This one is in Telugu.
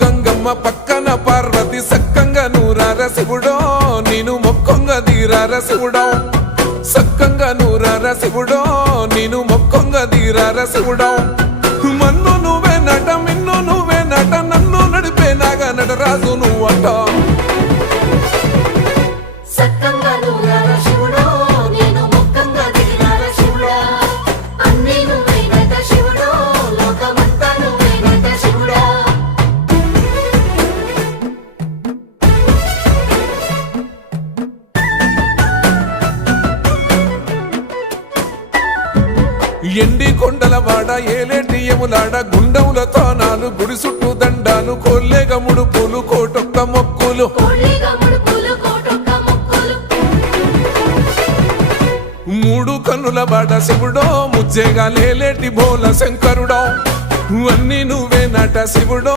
గంగమ్మ పక్కన పార్వతి సక్కంగా నూరార శివుడో నేను మొక్కంగా తీరార శివుడో సక్కంగా నూరార శివుడో నేను మొక్కంగా తీరార శివుడో మన్ను నువ్వే నట మిన్ను నువ్వే నట నన్ను నడిపే నాగా నటరాజు నువ్వట సక్కంగా నూరార శివుడో నేను మొక్కంగా తీరార శివుడా అన్నీ నువ్వేనట శివుడో లోకమంతా నువ్వేనట శివుడా ఎండి కొండల వాడ ఏలేటి యములాడ గుండములతో నాలు గుడి చుట్టూ దండాలు కోల్లేగ ముడుపులు కోటొక్క మొక్కులు కోళ్ళిగా ముడుపులు కోటొక్క మొక్కులు మూడు కన్నుల వాడ శివుడో ముజ్జేగా లేలేటి బోల శంకరుడో అన్నీ నువ్వే నట శివుడో